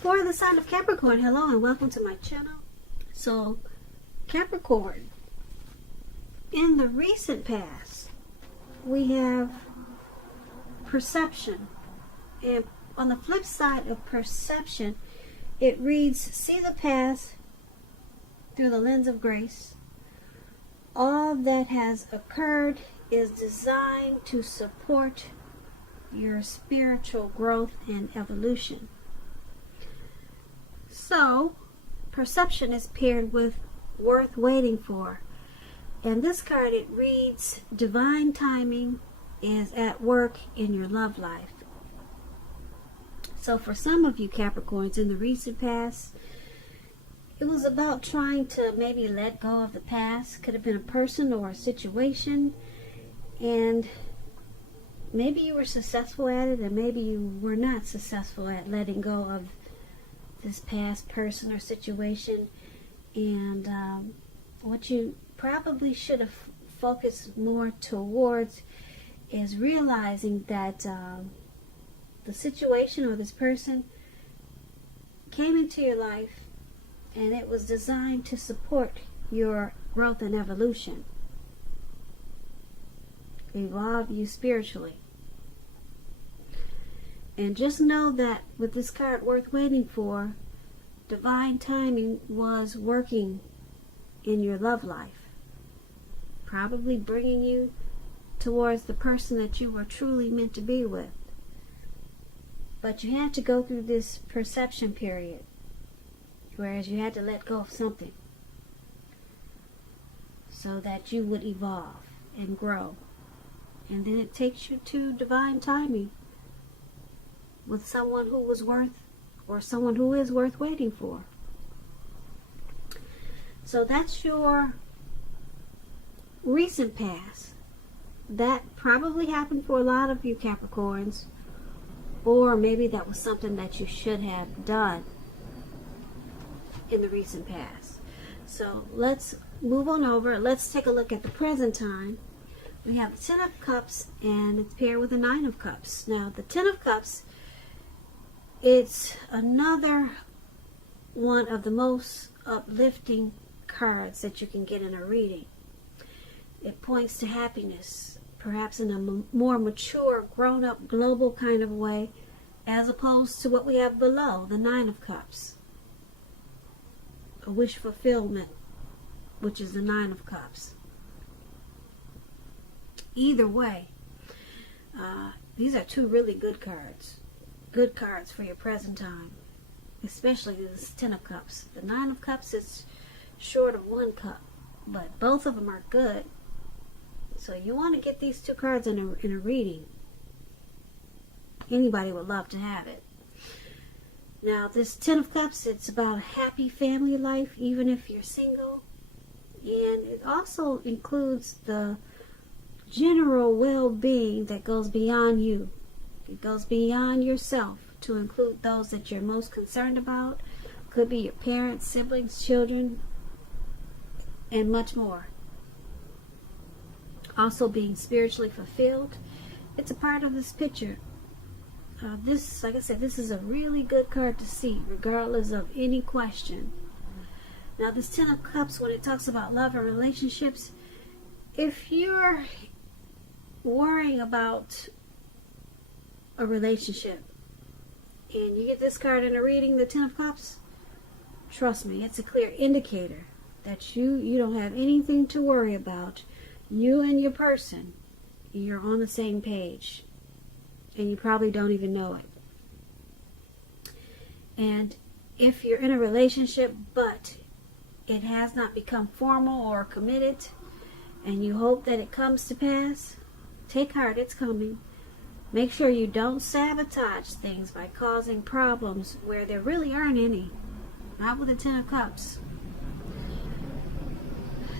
For the sign of Capricorn, hello and welcome to my channel. So, Capricorn, in the recent past, we have perception. And on the flip side of perception, it reads, see the past through the lens of grace. All that has occurred is designed to support your spiritual growth and evolution. So, perception is paired with worth waiting for. And this card, it reads, divine timing is at work in your love life. So for some of you Capricorns in the recent past, it was about trying to maybe let go of the past. Could have been a person or a situation. And maybe you were successful at it, and maybe you were not successful at letting go of this past person or situation. And what you probably should have focused more towards is realizing that the situation or this person came into your life and it was designed to support your growth and evolution, evolve you spiritually. And just know that with this card, worth waiting for, divine timing was working in your love life, probably bringing you towards the person that you were truly meant to be with. But you had to go through this perception period, whereas you had to let go of something so that you would evolve and grow. And then it takes you to divine timing with someone who was worth, or someone who is worth waiting for. So that's your recent past. That probably happened for a lot of you Capricorns, or maybe that was something that you should have done in the recent past. So let's move on over. Let's take a look at the present time. We have the Ten of Cups, and it's paired with the Nine of Cups. Now, the Ten of Cups, it's another one of the most uplifting cards that you can get in a reading. It points to happiness, perhaps in a more mature, grown-up, global kind of way, as opposed to what we have below, the Nine of Cups. A wish fulfillment, which is the Nine of Cups. Either way, these are two really good cards. Good cards for your present time, especially this Ten of Cups. The Nine of Cups is short of one cup, but both of them are good. So you want to get these two cards in a reading. Anybody would love to have it. Now, this Ten of Cups, it's about a happy family life, even if you're single. And it also includes the general well-being that goes beyond you. It goes beyond yourself to include those that you're most concerned about. Could be your parents, siblings, children, and much more. Also being spiritually fulfilled. It's a part of this picture. This, like I said, this is a really good card to see, regardless of any question. Now, this Ten of Cups, when it talks about love and relationships, if you're worrying about a relationship and you get this card in a reading, the Ten of Cups, trust me, it's a clear indicator that you don't have anything to worry about. You and your person, you're on the same page, and you probably don't even know it. And if you're in a relationship but it has not become formal or committed, and you hope that it comes to pass, take heart, it's coming. Make sure you don't sabotage things by causing problems where there really aren't any. Not with the Ten of Cups.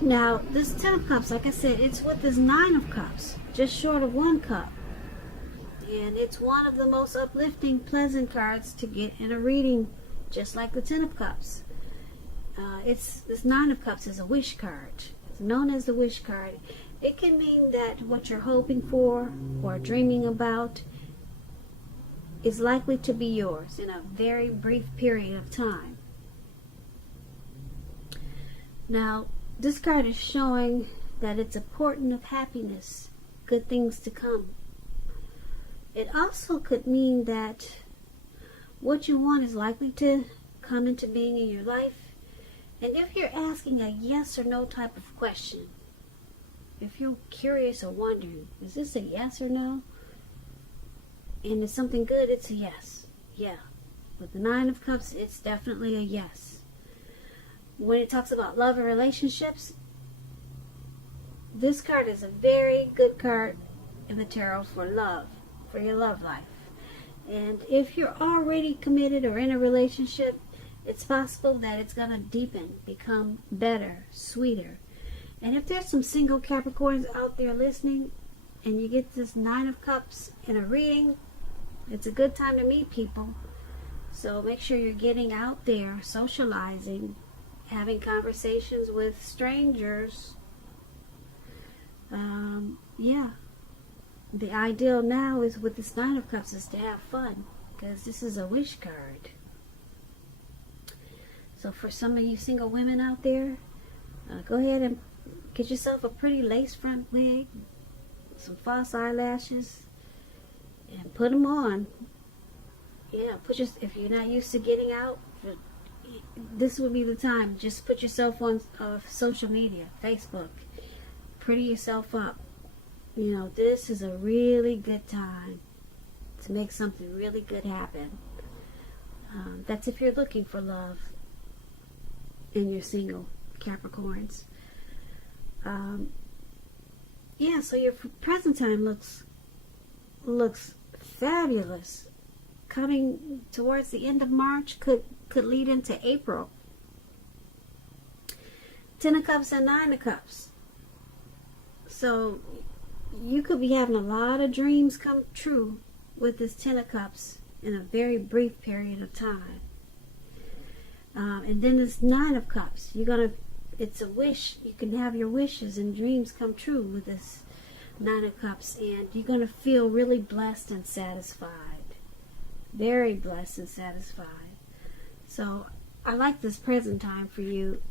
Now, this Ten of Cups, like I said, it's with this Nine of Cups, just short of one cup. And it's one of the most uplifting, pleasant cards to get in a reading, just like the Ten of Cups. This Nine of Cups is a wish card. It's known as the wish card. It can mean that what you're hoping for or dreaming about is likely to be yours in a very brief period of time. Now, this card is showing that it's a portent of happiness, good things to come. It also could mean that what you want is likely to come into being in your life. And if you're asking a yes or no type of question, if you're curious or wondering, is this a yes or no? And it's something good, it's a yes. Yeah. With the Nine of Cups, it's definitely a yes. When it talks about love and relationships, this card is a very good card in the tarot for love, for your love life. And if you're already committed or in a relationship, it's possible that it's going to deepen, become better, sweeter. And if there's some single Capricorns out there listening, and you get this Nine of Cups in a reading, it's a good time to meet people. So make sure you're getting out there, socializing, having conversations with strangers. Yeah. The ideal now is with this Nine of Cups is to have fun, because this is a wish card. So for some of you single women out there, go ahead and get yourself a pretty lace front wig, some false eyelashes, and put them on. Yeah, if you're not used to getting out, this would be the time. Just put yourself on social media, Facebook. Pretty yourself up. You know, this is a really good time to make something really good happen. That's if you're looking for love and you're single, Capricorns. Yeah, so your present time looks fabulous. Coming towards the end of March could lead into April. 10 of Cups and 9 of Cups. So you could be having a lot of dreams come true with this 10 of Cups in a very brief period of time. And then this 9 of Cups. It's a wish. You can have your wishes and dreams come true with this 9 of Cups. And you're going to feel really blessed and satisfied. Very blessed and satisfied. So I like this present time for you,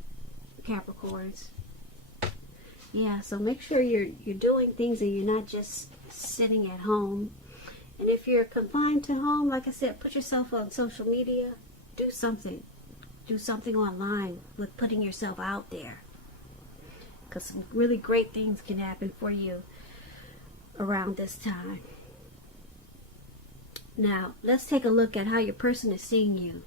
Capricorns. Yeah, so make sure you're doing things and you're not just sitting at home. And if you're confined to home, like I said, put yourself on social media. Do something. Do something online with putting yourself out there. Because some really great things can happen for you around this time. Now, let's take a look at how your person is seeing you.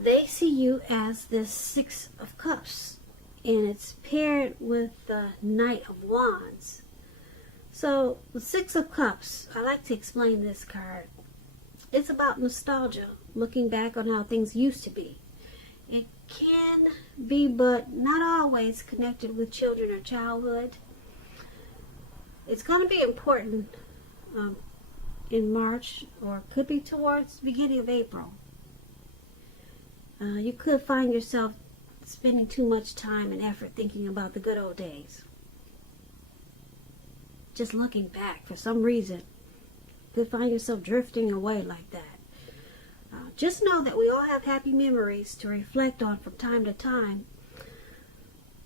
They see you as this 6 of Cups. And it's paired with the Knight of Wands. So, the 6 of Cups, I like to explain this card. It's about nostalgia, looking back on how things used to be. It can be, but not always, connected with children or childhood. It's going to be important in March, or could be towards the beginning of April. You could find yourself spending too much time and effort thinking about the good old days. Just looking back for some reason. You could find yourself drifting away like that. Just know that we all have happy memories to reflect on from time to time.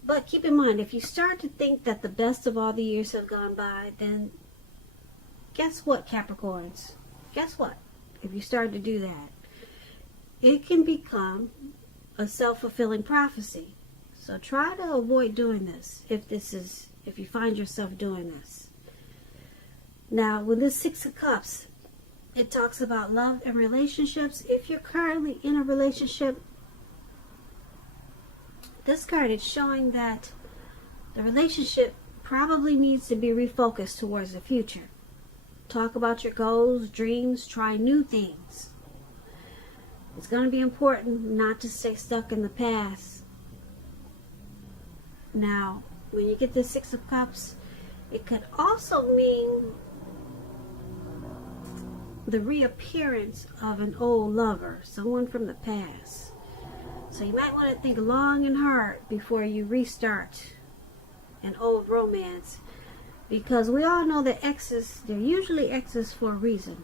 But keep in mind, if you start to think that the best of all the years have gone by, then guess what, Capricorns? Guess what? If you start to do that, it can become a self-fulfilling prophecy. So try to avoid doing this if you find yourself doing this. Now, with this 6 of Cups, it talks about love and relationships. If you're currently in a relationship, this card is showing that the relationship probably needs to be refocused towards the future. Talk about your goals, dreams, try new things. It's going to be important not to stay stuck in the past. Now, when you get this 6 of Cups, it could also mean the reappearance of an old lover, someone from the past. So you might want to think long and hard before you restart an old romance, because we all know that exes, they're usually exes for a reason.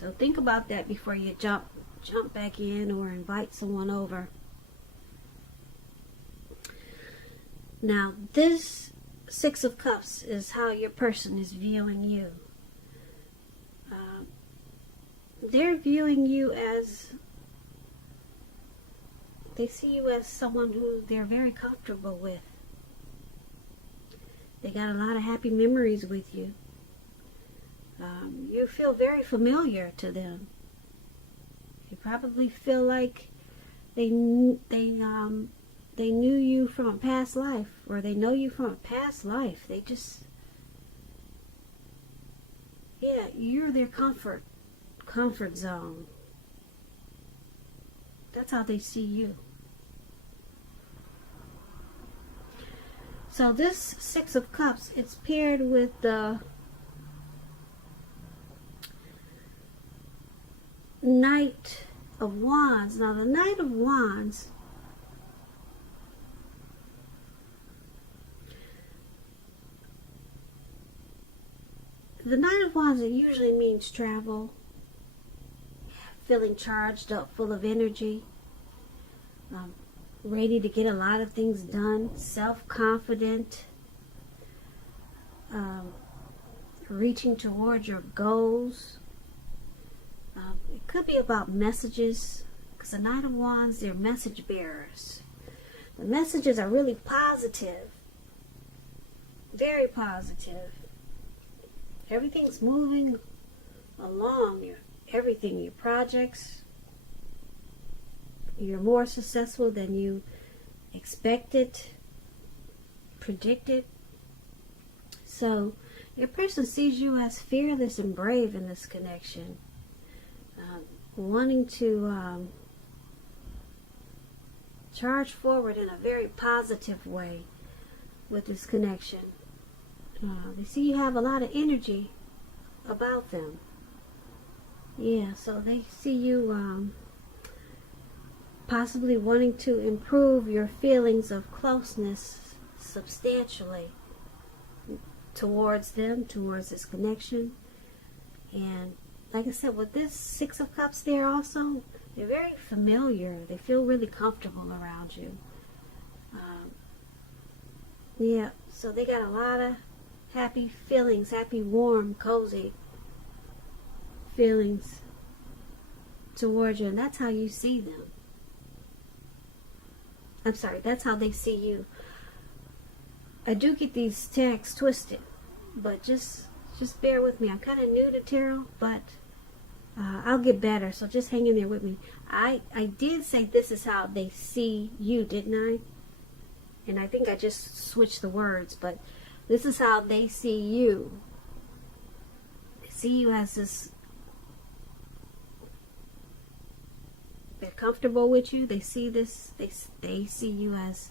So think about that before you jump back in or invite someone over. Now, this Six of Cups is how your person is viewing you. They're viewing you as, they see you as someone who they're very comfortable with. They got a lot of happy memories with you. You feel very familiar to them. You probably feel like they knew you from a past life, or they know you from a past life. They just, yeah, you're their comfort zone. That's how they see you. So this Six of Cups, it's paired with the Knight of Wands. Now the Knight of Wands, it usually means travel, feeling charged up, full of energy, ready to get a lot of things done, self-confident, reaching towards your goals. It could be about messages, because the Knight of Wands, they're message bearers. The messages are really positive, very positive. Everything's moving along. Your projects, you're more successful than you expected, predicted. So your person sees you as fearless and brave in this connection, wanting to charge forward in a very positive way with this connection. They see you have a lot of energy about them. Yeah, so they see you possibly wanting to improve your feelings of closeness substantially towards them, towards this connection. And like I said, with this Six of Cups there also, they're very familiar. They feel really comfortable around you. Yeah, so they got a lot of happy feelings, happy, warm, cozy feelings towards you, and that's how you see them. I'm sorry, that's how they see you. I do get these texts twisted, but just bear with me. I'm kind of new to tarot, but I'll get better, so just hang in there with me. I did say this is how they see you, didn't I? And I think I just switched the words, but this is how they see you. They see you as this, they're comfortable with you. They see this, they see you as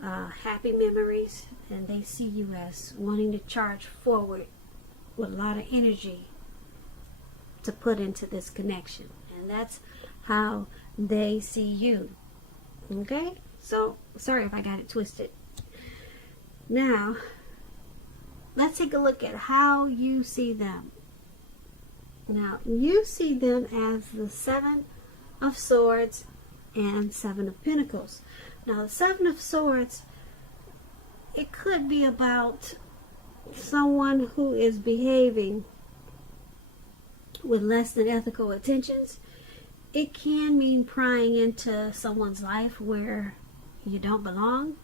happy memories, and they see you as wanting to charge forward with a lot of energy to put into this connection. And that's how they see you. Okay? So, sorry if I got it twisted. Now, let's take a look at how you see them. Now, you see them as the Seven of Swords and Seven of Pentacles. Now, the Seven of Swords, it could be about someone who is behaving with less than ethical intentions. It can mean prying into someone's life where you don't belong.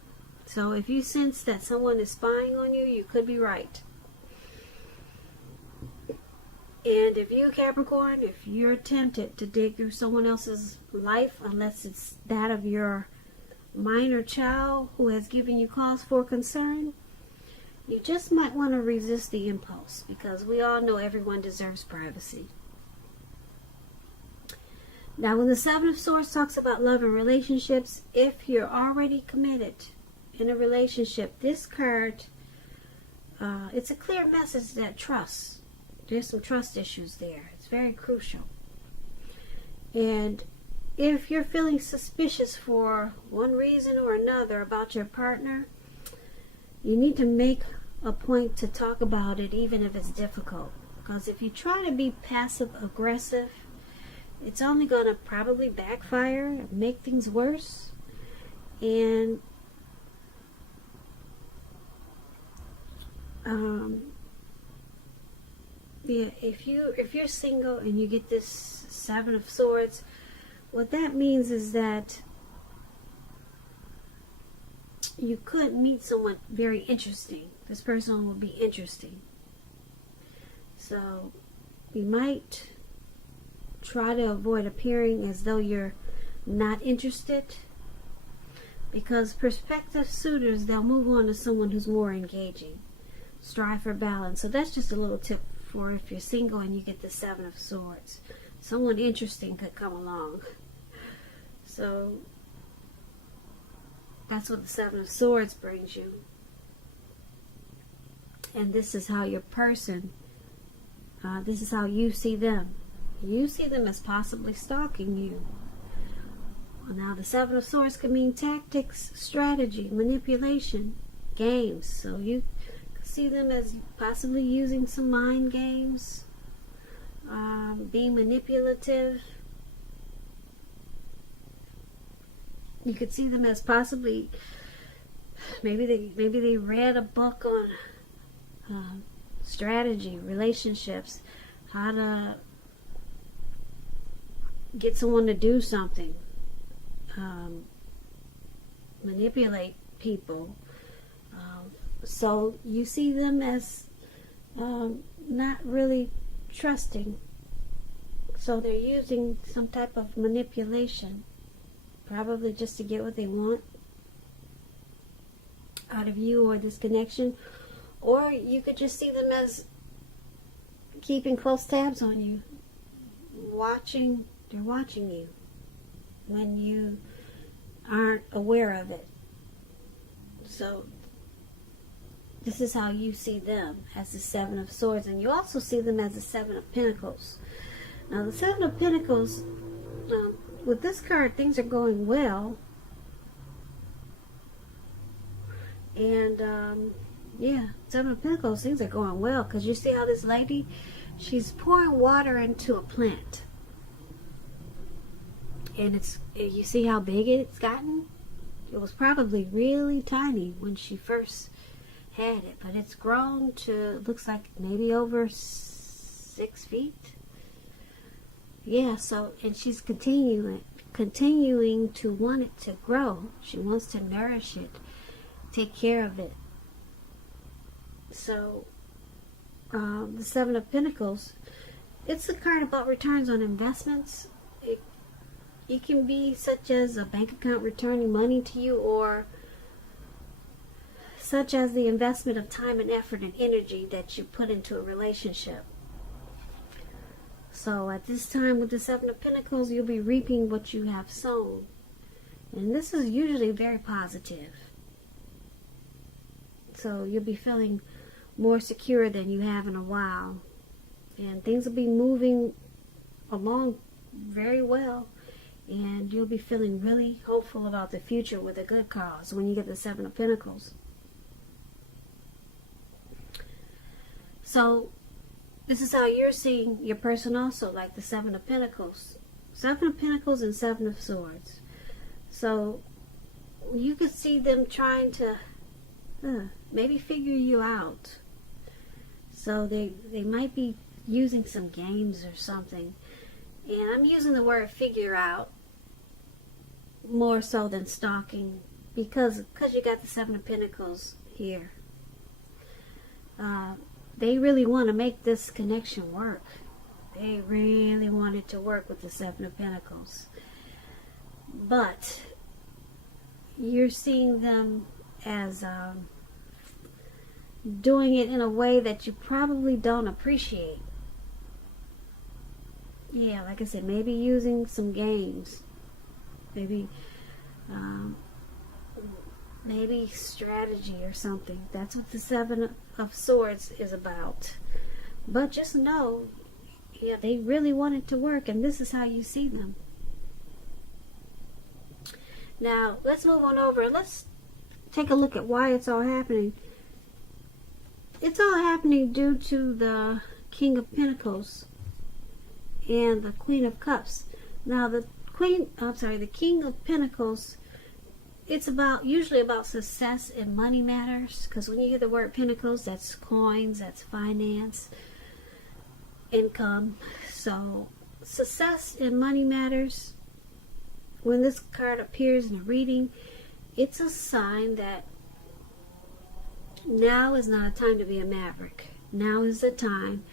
So if you sense that someone is spying on you, you could be right. And if you, Capricorn, if you're tempted to dig through someone else's life, unless it's that of your minor child who has given you cause for concern, you just might want to resist the impulse, because we all know everyone deserves privacy. Now, when the Seven of Swords talks about love and relationships, if you're already committed in a relationship, this card, it's a clear message that trust. There's some trust issues there. It's very crucial. And if you're feeling suspicious for one reason or another about your partner, you need to make a point to talk about it, even if it's difficult. Because if you try to be passive aggressive, it's only going to probably backfire and make things worse. And yeah, if you're single and you get this Seven of Swords, what that means is that you could meet someone very interesting. This person will be interesting. So you might try to avoid appearing as though you're not interested, because prospective suitors, they'll move on to someone who's more engaging. Strive for balance. So that's just a little tip for if you're single and you get the Seven of Swords. Someone interesting could come along. So that's what the Seven of Swords brings you. And this is how your person, this is how you see them. You see them as possibly stalking you. Well, now the Seven of Swords can mean tactics, strategy, manipulation, games. So you can see them as possibly using some mind games, being manipulative. You could see them as possibly, maybe they read a book on strategy, relationships, how to get someone to do something, manipulate people. So you see them as not really trusting. So they're using some type of manipulation, probably just to get what they want out of you or this connection. Or you could just see them as keeping close tabs on you. They're watching you when you aren't aware of it. So this is how you see them, as the Seven of Swords. And you also see them as the Seven of Pentacles. Now the Seven of Pentacles, with this card, things are going well. And yeah, Seven of Pentacles, things are going well. Because you see how this lady, she's pouring water into a plant. And you see how big it's gotten? It was probably really tiny when she first had it. But it's grown to, looks like maybe over 6 feet. Yeah, so, and she's continuing to want it to grow. She wants to nourish it, take care of it. So, the Seven of Pentacles, it's a card about returns on investments. It can be such as a bank account returning money to you, or such as the investment of time and effort and energy that you put into a relationship. So at this time with the Seven of Pentacles, you'll be reaping what you have sown. And this is usually very positive. So you'll be feeling more secure than you have in a while. And things will be moving along very well. And you'll be feeling really hopeful about the future with a good cause when you get the Seven of Pentacles. So this is how you're seeing your person also, like the Seven of Pentacles. Seven of Pentacles and Seven of Swords. So you could see them trying to maybe figure you out. So they might be using some games or something. And I'm using the word figure out more so than stalking, because you got the Seven of Pentacles here. They really want to make this connection work. They really want it to work with the Seven of Pentacles. But you're seeing them as doing it in a way that you probably don't appreciate. Yeah, like I said, maybe using some games. Maybe strategy or something. That's what the Seven of Swords is about. But just know, yeah, they really want it to work, and this is how you see them. Now, let's move on over and let's take a look at why it's all happening. It's all happening due to the King of Pentacles and the Queen of Cups. Now the King of Pentacles, it's usually about success in money matters, because when you hear the word Pentacles, that's coins, that's finance, income. So success in money matters. When this card appears in a reading, it's a sign that now is not a time to be a maverick. Now is the time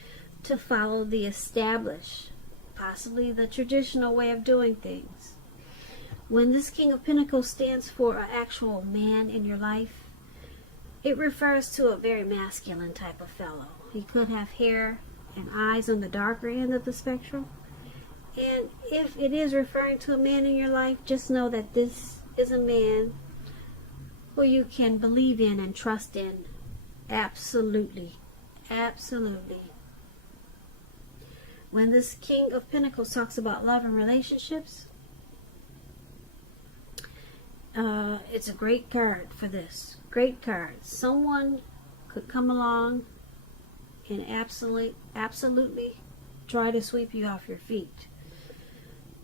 to follow the established, possibly the traditional way of doing things. When this King of Pentacles stands for an actual man in your life, it refers to a very masculine type of fellow. He could have hair and eyes on the darker end of the spectrum. And if it is referring to a man in your life, just know that this is a man who you can believe in and trust in. Absolutely. Absolutely. When this King of Pentacles talks about love and relationships, it's a great card for this. Great card. Someone could come along and absolutely try to sweep you off your feet.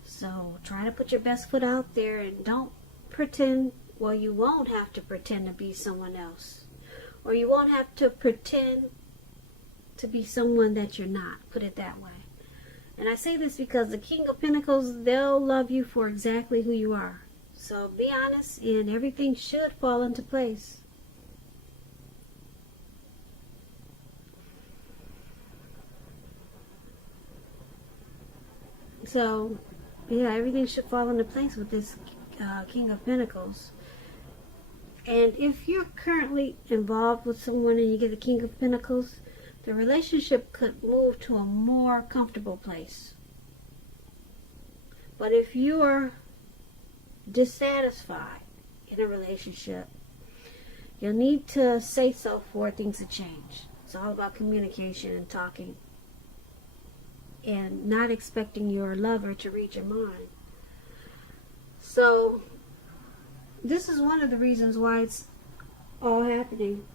So try to put your best foot out there and don't pretend. Well, you won't have to pretend to be someone else. Or you won't have to pretend to be someone that you're not. Put it that way. And I say this because the King of Pentacles, they'll love you for exactly who you are. So be honest and everything should fall into place. So, yeah, everything should fall into place with this King of Pentacles. And if you're currently involved with someone and you get the King of Pentacles, the relationship could move to a more comfortable place. But if you are dissatisfied in a relationship, you'll need to say so for things to change. It's all about communication and talking, and not expecting your lover to read your mind. So this is one of the reasons why it's all happening.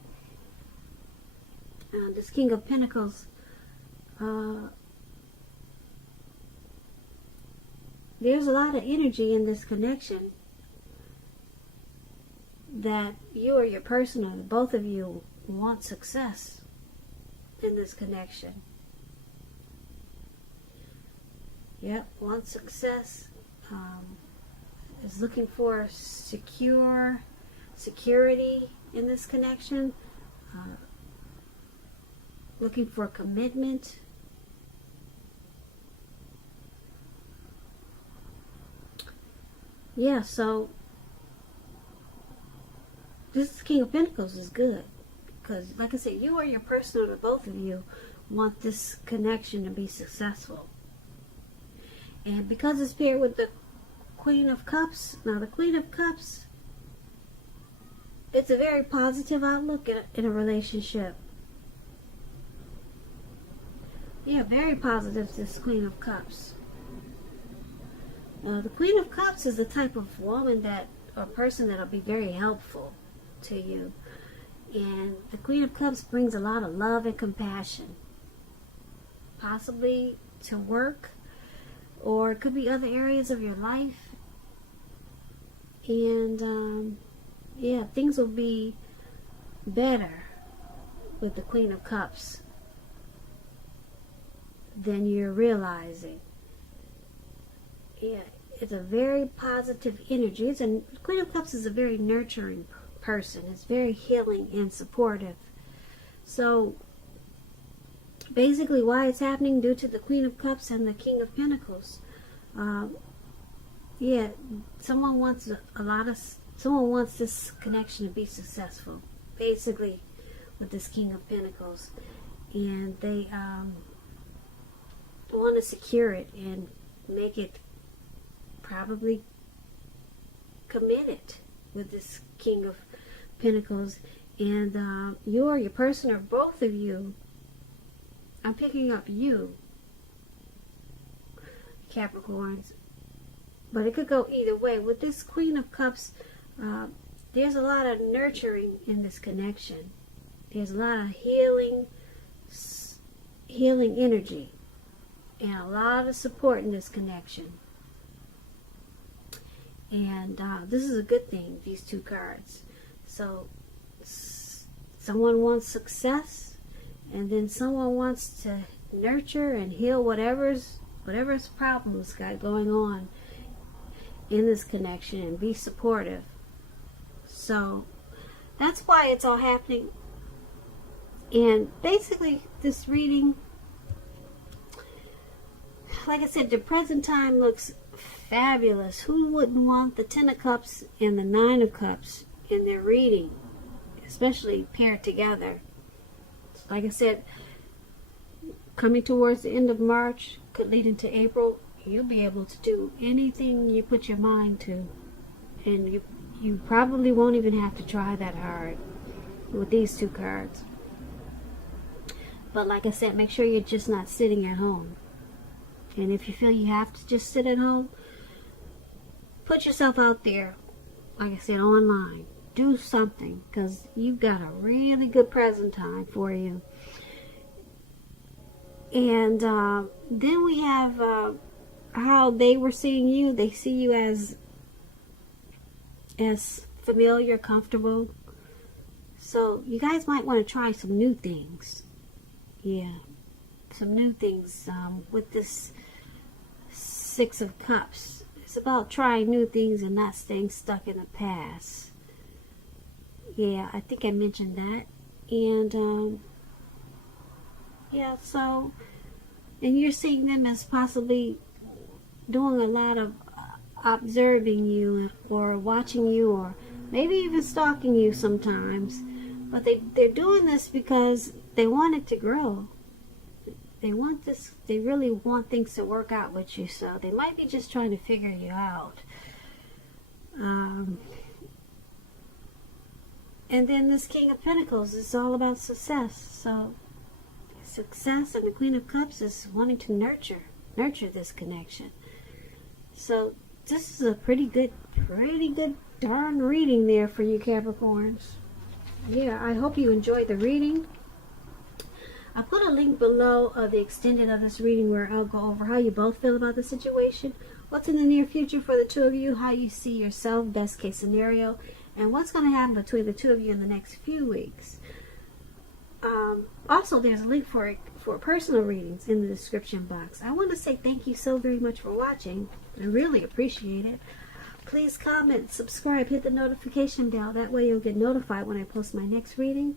This King of Pentacles, there's a lot of energy in this connection that you or your person, or both of you, want success in this connection. Yep, want success, is looking for security in this connection, looking for commitment. Yeah, so this King of Pentacles is good because, like I said, you or your person, or both of you, want this connection to be successful. And because it's paired with the Queen of Cups, now the Queen of Cups, it's a very positive outlook in a relationship. Yeah, very positive, this Queen of Cups. The Queen of Cups is the type of woman or person that'll be very helpful to you. And the Queen of Cups brings a lot of love and compassion. Possibly to work, or it could be other areas of your life. And yeah, things will be better with the Queen of Cups than you're realizing. Yeah, it's a very positive energy. Queen of Cups is a very nurturing person. It's very healing and supportive. So basically why it's happening, due to the Queen of Cups and the King of Pentacles. Yeah, someone wants this connection to be successful, basically, with this King of Pentacles, and they want to secure it and make it probably committed with this King of Pentacles. And you or your person, or both of you, I'm picking up you, Capricorns, but it could go either way. With this Queen of Cups, there's a lot of nurturing in this connection. There's a lot of healing healing energy and a lot of support in this connection. And this is a good thing, these two cards. So someone wants success, and then someone wants to nurture and heal whatever's problems got going on in this connection and be supportive. So that's why it's all happening. And basically this reading, like I said, the present time looks fabulous. Who wouldn't want the 10 of Cups and the 9 of Cups in their reading, especially paired together? Like I said, coming towards the end of March, could lead into April, you'll be able to do anything you put your mind to. And you probably won't even have to try that hard with these two cards. But like I said, make sure you're just not sitting at home. And if you feel you have to just sit at home, put yourself out there, like I said, online. Do something, because you've got a really good present time for you. And then we have how they were seeing you. They see you as familiar, comfortable. So you guys might want to try some new things. Yeah, some new things with this 6 of Cups. It's about trying new things and not staying stuck in the past. Yeah, I think I mentioned that. And yeah, so, and you're seeing them as possibly doing a lot of observing you or watching you, or maybe even stalking you sometimes. But they're doing this because they want it to grow. They want this, they really want things to work out with you, so they might be just trying to figure you out. And then this King of Pentacles is all about success. So success, and the Queen of Cups is wanting to nurture this connection. So this is a pretty good darn reading there for you Capricorns. Yeah, I hope you enjoyed the reading. I put a link below of the extended of this reading where I'll go over how you both feel about the situation, what's in the near future for the two of you, how you see yourself, best case scenario, and what's going to happen between the two of you in the next few weeks. Also, there's a link for personal readings in the description box. I want to say thank you so very much for watching. I really appreciate it. Please comment, subscribe, hit the notification bell. That way you'll get notified when I post my next reading.